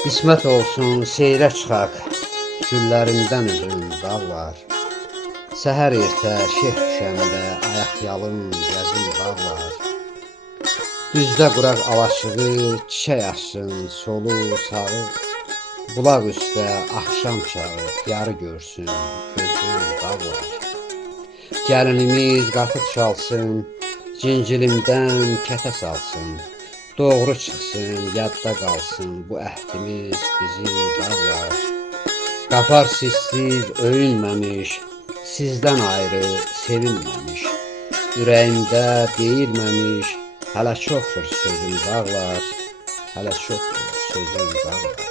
Qismət olsun seyrə çıxaq, güllərindən üzüm dağlar. Səhər ertə şeh düşəndə ayaqyalın gəzim dağlar. Düzdə quraq alaçığı, çiçək açsın, solu, sağı. Bulaq üstə axşam çağı, yarı görsün, gözüm dağlar. Gəlinimiz qatıq çalsın, cincilimdən kətə salsın. Doğru çıxsın, yadda qalsın, bu əhdimiz bizim dağlar. Qafar sizsiz öyünməmiş, sizdən ayrı sevinməmiş. Ürəyimdə deyilməmiş, hələ çoxdur sözüm dağlar, hələ çoxdur sözüm dağlar.